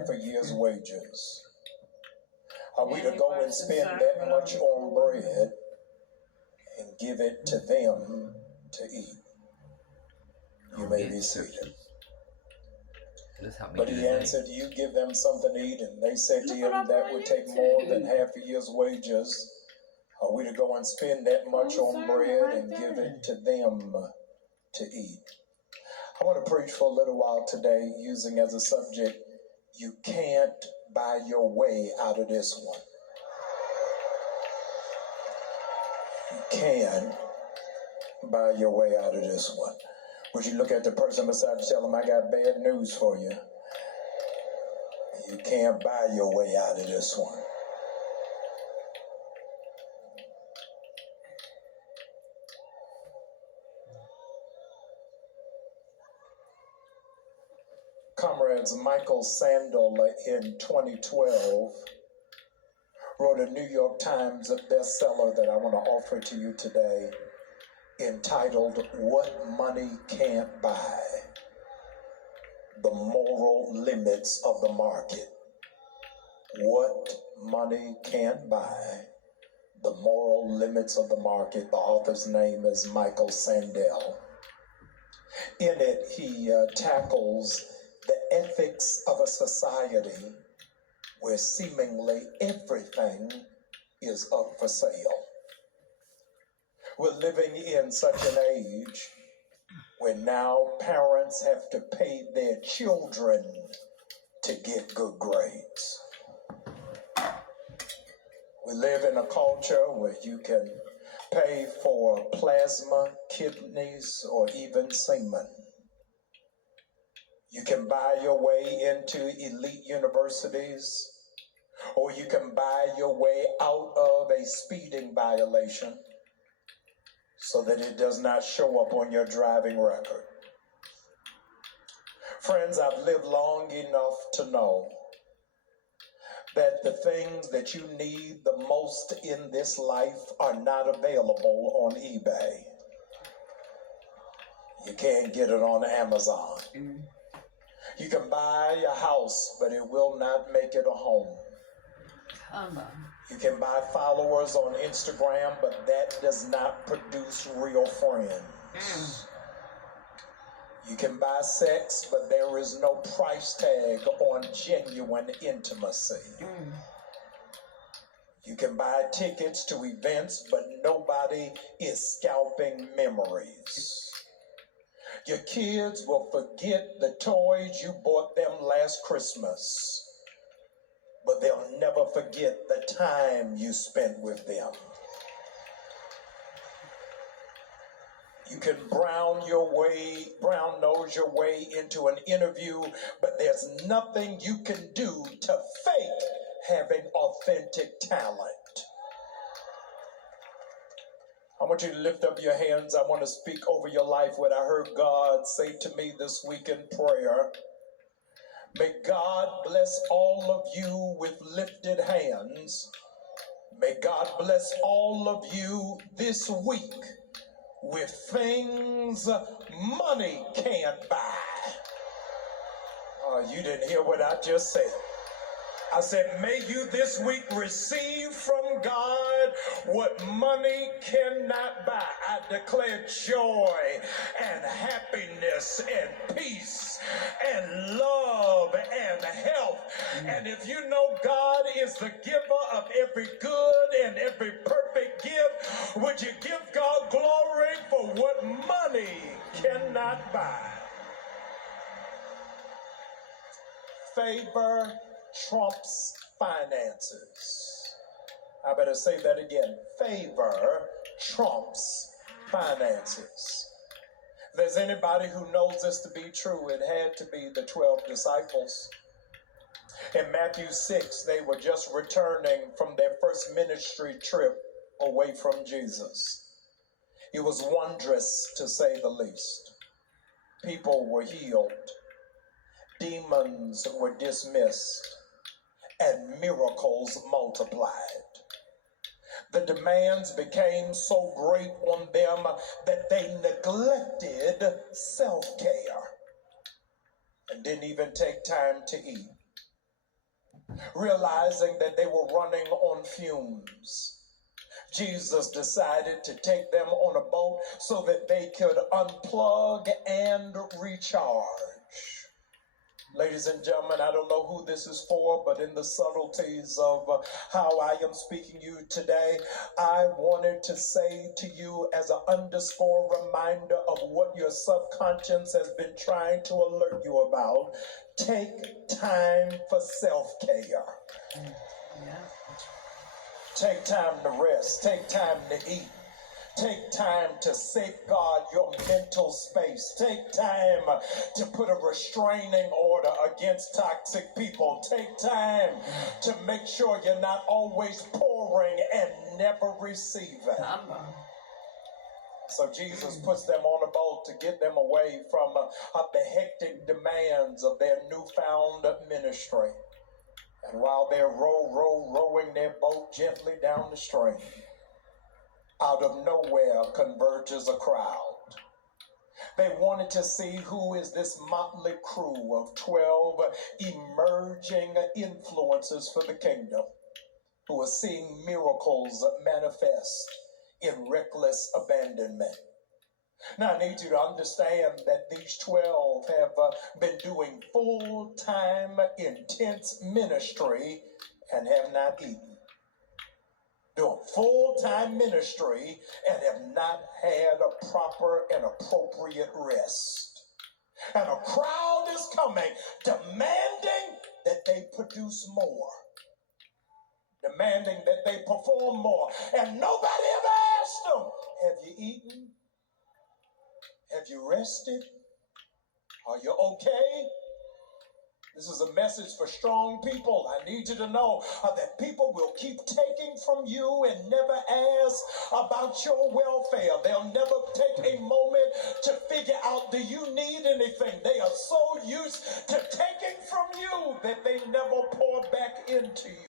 half a year's wages? Are we to go and spend that much on bread and give it to them to eat? You may be seated. But he answered, you give them something to eat. And they said to him, that would take more than half a year's wages. Are we to go and spend that much on bread and give it to them to eat? I want to preach for a little while today using as a subject, you can't buy your way out of this one. You can buy your way out of this one. Would you look at the person beside you and tell them, I got bad news for you. You can't buy your way out of this one. Comrades, Michael Sandel in 2012 wrote a New York Times bestseller that I want to offer to you today, entitled What Money Can't Buy: The Moral Limits of the Market. What Money Can't Buy: The Moral Limits of the Market. The author's name is Michael Sandel. In it, he tackles the ethics of a society where seemingly everything is up for sale. We're living in such an age where now parents have to pay their children to get good grades. We live in a culture where you can pay for plasma, kidneys, or even semen. You can buy your way into elite universities, or you can buy your way out of a speeding violation so that it does not show up on your driving record. Friends, I've lived long enough to know that the things that you need the most in this life are not available on eBay. You can't get it on Amazon. You can buy a house, but it will not make it a home. Come on. You can buy followers on Instagram, but that does not produce real friends. You can buy sex, but there is no price tag on genuine intimacy. You can buy tickets to events, but nobody is scalping memories. Your kids will forget the toys you bought them last Christmas, but they'll never forget the time you spent with them. You can brown nose your way into an interview, but there's nothing you can do to fake having authentic talent. I want you to lift up your hands. I want to speak over your life what I heard God say to me this week in prayer. May God bless all of you with lifted hands. May God bless all of you this week with things money can't buy. You didn't hear what I just said. I said, may you this week receive from God what money cannot buy. I declare joy and happiness and peace and love and health. And if you know God is the giver of every good and every perfect gift, would you give God glory for what money cannot buy? Favor trumps finances. I better say that again. Favor trumps finances. If there's anybody who knows this to be true, it had to be the 12 disciples. In Matthew 6, they were just returning from their first ministry trip away from Jesus. It was wondrous, to say the least. People were healed. Demons were dismissed. And miracles multiplied. The demands became so great on them that they neglected self-care and didn't even take time to eat. realizing that they were running on fumes. Jesus decided to take them on a boat so that they could unplug and recharge. Ladies and gentlemen, I don't know who this is for, but in the subtleties of how I am speaking to you today, I wanted to say to you as an underscore reminder of what your subconscious has been trying to alert you about. Take time for self-care. Take time to rest. Take time to eat. Take time to safeguard your mental space. Take time to put a restraining order against toxic people. Take time to make sure you're not always pouring and never receiving. So Jesus puts them on a boat to get them away from the hectic demands of their newfound ministry. And while they're rowing their boat gently down the stream, out of nowhere converges a crowd. They wanted to see who is this motley crew of 12 emerging influencers for the kingdom who are seeing miracles manifest in reckless abandonment. Now, I need you to understand that these 12 have been doing full-time, intense ministry and have not eaten. Doing full-time ministry and have not had a proper and appropriate rest. And a crowd is coming demanding that they produce more. Demanding that they perform more. And nobody ever asked them, have you eaten? Have you rested? Are you okay? This is a message for strong people. I need you to know that people will keep taking from you and never ask about your welfare. They'll never take a moment to figure out, do you need anything? They are so used to taking from you that they never pour back into you.